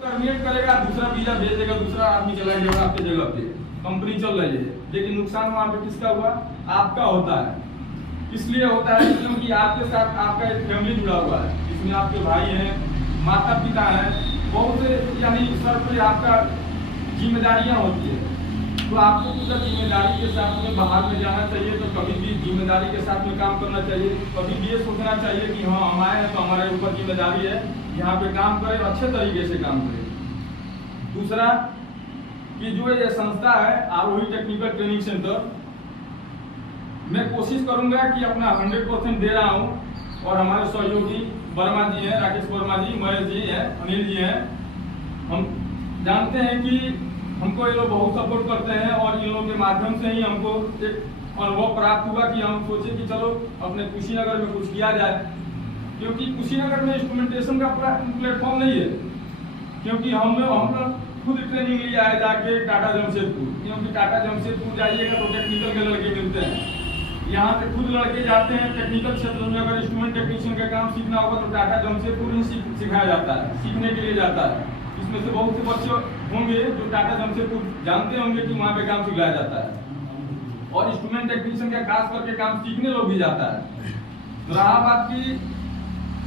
Terminate करेगा, दूसरा visa भेज देगा, दूसरा आदमी चला जाएगा आपके जगह पे, कंपनी चल रही है, लेकिन नुकसान वहाँ पे किसका हुआ? आपका होता है। इसलिए होता है क्योंकि आपके साथ आपका एक फैमिली जुड़ा हुआ है, इसमें आपके भाई हैं, माता पिता हैं, बहुत से यानी सर पे आपका जिम्मेदारियां होती है। तो आपको पूरा जिम्मेदारी के साथ में बाहर में जाना चाहिए, तो कभी भी जिम्मेदारी के साथ में काम करना चाहिए। कभी भी ये सोचना चाहिए कि हाँ हम आए हैं तो हमारे ऊपर जिम्मेदारी है, यहाँ पे काम करें, अच्छे तरीके से काम करें। दूसरा कि जो ये संस्था है आरोही टेक्निकल ट्रेनिंग सेंटर, मैं कोशिश करूंगा कि अपना 100% दे रहा हूँ। और हमारे सहयोगी वर्मा जी हैं, राकेश वर्मा जी, महेश जी हैं, अनिल जी हैं। हम जानते हैं कि हमको ये लोग बहुत सपोर्ट करते हैं और इन लोगों के माध्यम से ही हमको एक अनुभव प्राप्त हुआ कि हम सोचे कि चलो अपने कुशीनगर में कुछ किया जाए, क्योंकि कुशीनगर में इंस्ट्रूमेंटेशन का प्लेटफॉर्म नहीं है। क्योंकि हम लोग खुद ट्रेनिंग लिया है जाके टाटा जमशेदपुर, क्योंकि टाटा जमशेदपुर जाइएगा तो टेक्निकल के लड़के मिलते हैं, यहाँ पे खुद लड़के जाते हैं टेक्निकल क्षेत्र में। अगर इंस्ट्रूमेंट टेक्नीशियन का काम सीखना होगा तो टाटा जमशेदपुर ही सिखाया जाता है, सीखने के लिए जाता है। इसमें से बहुत से बच्चे होंगे जो टाटा जमशेदपुर जानते होंगे कि वहाँ पे काम सिखाया जाता है, और इंस्ट्रूमेंट टेक्नीशियन का खास करके काम सीखने लोग भी जाता है। तो रहा बात की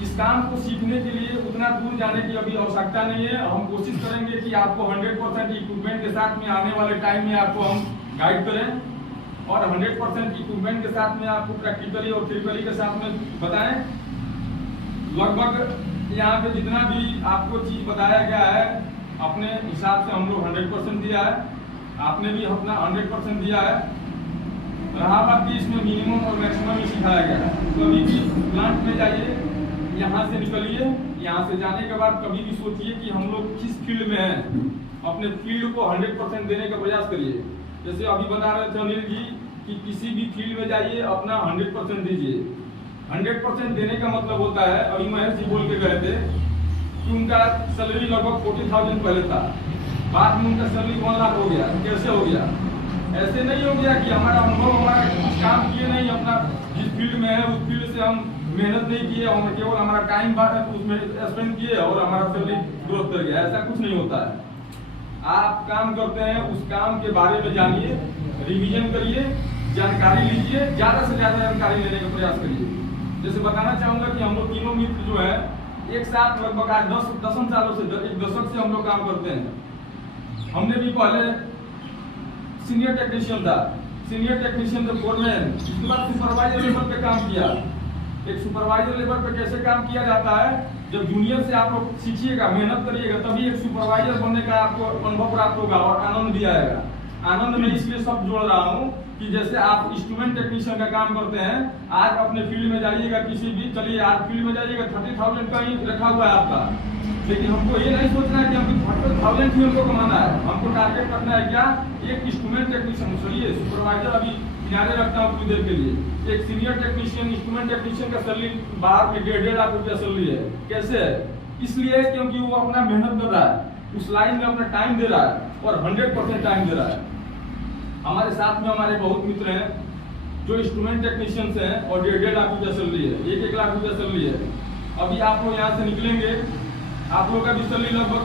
इस काम को सीखने के लिए उतना दूर जाने की अभी आवश्यकता नहीं है। हम कोशिश करेंगे कि आपको 100% इक्विपमेंट के साथ में आने वाले टाइम में आपको हम गाइड करें, और 100% इक्विपमेंट के साथ में आपको प्रैक्टिकली और थ्योरिकली के साथ में बताएं। लगभग यहाँ पे जितना भी आपको चीज बताया गया है अपने हिसाब से हम लोग 100% दिया है, आपने भी अपना 100% दिया है। रहा बात की इसमें मिनिमम और मैक्सिमम ही सिखाया गया है। कभी भी प्लांट में जाइए, यहाँ से निकलिए, यहाँ से जाने के बाद कभी भी सोचिए कि हम लोग किस फील्ड में हैं, अपने फील्ड को 100% देने का प्रयास करिए। जैसे अभी बता रहे थे अनिल जी कि किसी भी फील्ड में जाइए अपना 100% दीजिए। 100% देने का मतलब होता है, अभी महेश जी बोल के गए थे कि उनका सैलरी लगभग 40,000 पहले था, बाद में उनका सैलरी 1 लाख हो गया। कैसे हो गया? ऐसे नहीं हो गया कि हमारा अनुभव, हमारा कुछ काम किए नहीं, अपना जिस फील्ड में है उस फील्ड से हम मेहनत नहीं किए, हम केवल हमारा टाइम उसमें स्पेंड किए और हमारा सैलरी ग्रोथ कर गया। ऐसा कुछ नहीं होता है। आप काम करते हैं, उस काम के बारे में जानिए, रिवीजन करिए, जानकारी लीजिए, ज्यादा से ज्यादा जानकारी लेने का प्रयास करिए। जैसे बताना चाहूंगा कि हम लोग तीनों मित्र जो है एक साथ लगभग 10 सालों से, एक दशक से हम लोग काम करते हैं। हमने भी पहले सीनियर टेक्नीशियन था, सीनियर टेक्नीशियन से फोरमैन, उसके बाद सुपरवाइजर लेवल पे काम किया। एक सुपरवाइजर लेवल पे कैसे काम किया जाता है? जब जूनियर से आप लोग सीखिएगा, मेहनत करिएगा, तभी एक सुपरवाइजर बनने का आपको अनुभव प्राप्त होगा और आनंद भी आएगा। आनंद में इसलिए सब जोड़ रहा हूँ कि जैसे आप इंस्ट्रूमेंट टेक्नीशियन का काम करते हैं, आज अपने फील्ड में जाइएगा, किसी भी चलिए आज फील्ड में जाइएगा, 30,000 का ही रखा हुआ है आपका, लेकिन हमको ये नहीं सोचना है कि हमको 30,000 ही हमको कमाना है। हमको टारगेट करना है क्या? एक इंस्ट्रूमेंट टेक्नीशियन, चलिए सुपरवाइजर अभी किनारे रखता हूँ कुछ देर के लिए, एक सीनियर टेक्नीशियन, इंस्ट्रूमेंट टेक्नीशियन का सैलरी बाहर में 1.5 लाख रुपया सैलरी है। कैसे है? इसलिए क्योंकि वो अपना मेहनत कर रहा है, उस लाइन में अपना टाइम दे रहा है और 100% टाइम दे रहा है। हमारे साथ में हमारे बहुत मित्र हैं जो इंस्ट्रूमेंट टेक्नीशियंस हैं और 1.5 लाख रुपया सैलरी है, 1 लाख रुपया सैलरी है। अभी आप लोग यहाँ से निकलेंगे, आप लोग का भी सैलरी लगभग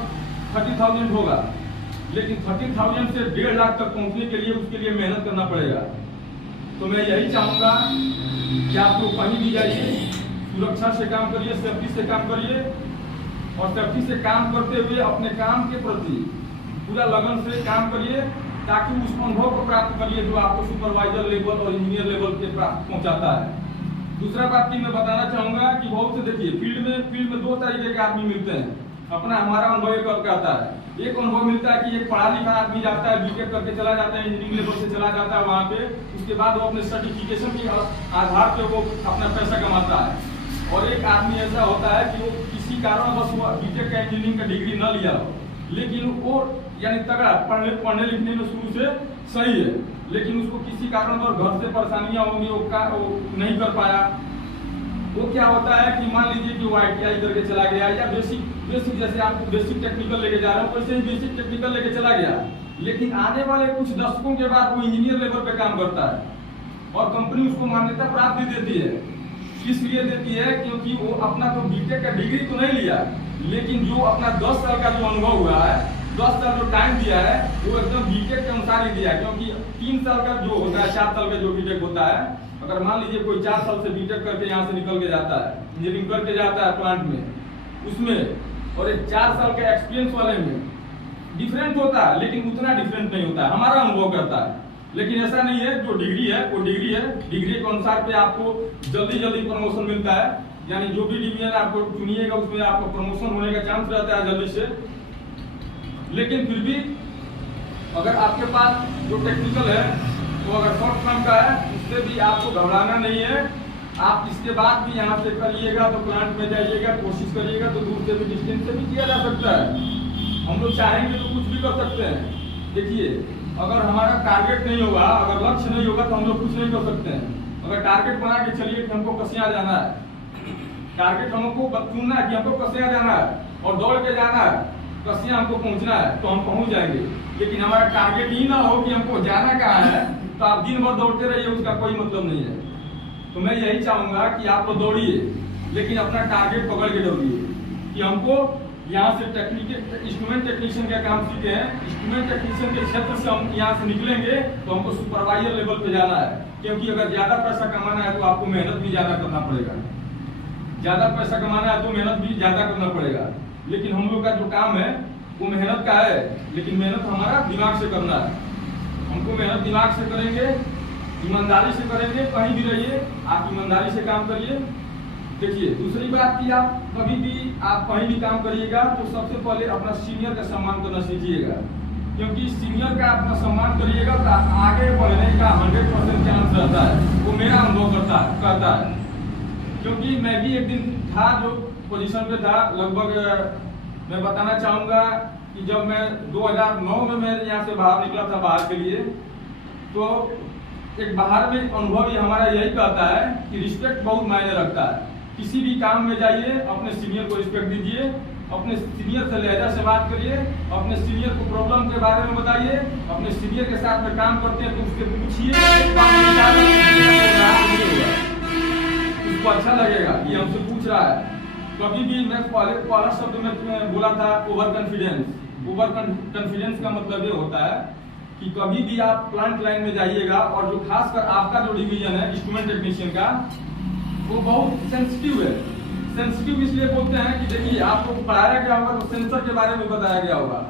30,000 होगा, लेकिन 30,000 से 1.5 लाख तक पहुँचने के लिए उसके लिए मेहनत करना पड़ेगा। तो मैं यही चाहूँगा कि आप लोग कहीं भी जाइए, सुरक्षा से काम करिए, सेफ्टी से काम करिए, और सेफ्टी से काम करते हुए अपने काम के प्रति पूरा लगन से काम करिए, ताकि उस अनुभव को प्राप्त करिए जो आपको सुपरवाइजर लेवल और इंजीनियर लेवल के पहुंचाता है। दूसरा बात की मैं बताना चाहूंगा कि बहुत से देखिए फील्ड में 2 तरीके के आदमी मिलते हैं। अपना हमारा अनुभव एक करके आता है, एक अनुभव मिलता है कि एक पढ़ा लिखा आदमी जाता है, बीटेक करके चला जाता है, इंजीनियरिंग लेवल से चला जाता है वहाँ पे, उसके बाद वो अपने सर्टिफिकेशन के आधार पे वो अपना पैसा कमाता है। और एक आदमी ऐसा होता है कि वो किसी कारणवश वो बीटेक का इंजीनियरिंग का डिग्री न लिया हो, लेकिन वो यानी तगड़ा पढ़ने लिखने में शुरू से सही है, लेकिन उसको किसी कारणवश घर से परेशानियां होंगी, वो नहीं कर पाया। वो क्या होता है कि मान लीजिए कि वो ITI करके चला गया, या बेसिक जैसे आप बेसिक टेक्निकल लेके जा रहे हो वैसे ही बेसिक टेक्निकल लेके चला गया, लेकिन आने वाले कुछ दशकों के बाद वो इंजीनियर लेवल पे काम करता है और कंपनी उसको मान्यता प्राप्त भी देती है। इसलिए देती है क्योंकि वो अपना तो बीटेक का डिग्री तो नहीं लिया, लेकिन जो अपना 10 साल का जो अनुभव हुआ है, 10 साल जो टाइम दिया है, वो एकदम बीटेक के अनुसार ही दिया है। क्योंकि 3 साल का जो होता है, 4 साल का जो बीटेक होता है, अगर मान लीजिए कोई 4 साल से बीटेक करके यहाँ से निकल के जाता है, इंजीनियरिंग करके जाता है प्लांट में, उसमें और एक 4 साल के एक्सपीरियंस वाले में डिफरेंट होता है, लेकिन उतना डिफरेंट नहीं होता है, हमारा अनुभव करता है। लेकिन ऐसा नहीं है, जो डिग्री है वो डिग्री है, डिग्री के अनुसार पे आपको जल्दी जल्दी प्रमोशन मिलता है। यानी जो भी डिवीजन आपको चुनिएगा उसमें आपको प्रमोशन होने का चांस रहता है जल्दी से। लेकिन फिर भी अगर आपके पास जो टेक्निकल है वो अगर शॉर्ट टर्म का है, उससे भी आपको घबराना नहीं है। आप इसके बाद भी यहाँ से करिएगा तो प्लांट में जाइएगा, कोशिश करिएगा तो दूर से भी डिस्टेंस से भी किया जा सकता है। हम लोग चाहेंगे तो कुछ भी कर सकते हैं। देखिए, अगर हमारा टारगेट नहीं होगा, अगर लक्ष्य नहीं होगा तो हम लोग कुछ नहीं कर सकते हैं। अगर टारगेट बना के चलिए कि हमको कसिया जाना है, टारगेट हमको चुनना है कि हमको कसिया जाना है और दौड़ के जाना है, कसिया हमको पहुंचना है, तो हम पहुंच जाएंगे। लेकिन हमारा टारगेट ही ना हो कि हमको जाना कहाँ है, तो आप दिन भर दौड़ते रहिए, उसका कोई मतलब नहीं है। तो मैं यही चाहूंगा कि आप लोग दौड़िए, लेकिन अपना टारगेट पकड़ के दौड़िए कि हमको यहाँ से इंस्ट्रूमेंट टेक्नीशियन का काम सीखे हैं, इंस्ट्रूमेंट टेक्नीशियन के क्षेत्र से हम यहाँ से निकलेंगे तो हमको सुपरवाइजर लेवल पे जाना है। क्योंकि अगर ज्यादा पैसा कमाना है तो आपको मेहनत भी ज्यादा करना पड़ेगा, ज्यादा पैसा कमाना है तो मेहनत भी ज्यादा करना पड़ेगा। लेकिन हम लोग का जो काम है वो मेहनत का है, लेकिन मेहनत हमारा दिमाग से करना है। हमको मेहनत दिमाग से करेंगे, ईमानदारी से करेंगे, कहीं भी रहिए आप ईमानदारी से काम करिए। देखिए, दूसरी बात कि आप कभी भी आप कहीं भी काम करिएगा तो सबसे पहले अपना सीनियर का सम्मान करना सीखिएगा। क्योंकि सीनियर का अपना सम्मान करिएगा तो आगे बढ़ने का 100% चांस रहता है। वो मेरा अनुभव करता है। क्योंकि मैं भी एक दिन था जो पोजीशन पे था, लगभग मैं बताना चाहूँगा कि जब मैं 2009 में मैं यहाँ से बाहर निकला था बाहर के लिए, तो एक बाहर में अनुभव हमारा यही कहता है कि रिस्पेक्ट बहुत मायने रखता है। किसी भी काम में जाइए, अपने सीनियर को रिस्पेक्ट दीजिए, अपने सीनियर से लहजा से बात करिए, अपने सीनियर को प्रॉब्लम के बारे में बताइए, अपने सीनियर के साथ में काम करते हैं तो उससे पूछिए, उसको अच्छा लगेगा कि हमसे पूछ रहा है। कभी भी मैं पहला शब्द में बोला था ओवर कॉन्फिडेंस। ओवर कॉन्फिडेंस का मतलब ये होता है कि कभी भी आप प्लांट लाइन में जाइएगा और जो खासकर आपका जो डिवीजन है इंस्ट्रूमेंट टेक्नीशियन का, वो बहुत सेंसिटिव है। सेंसिटिव इसलिए बोलते हैं कि देखिए, आपको पढ़ाया गया होगा तो सेंसर के बारे में बताया गया होगा।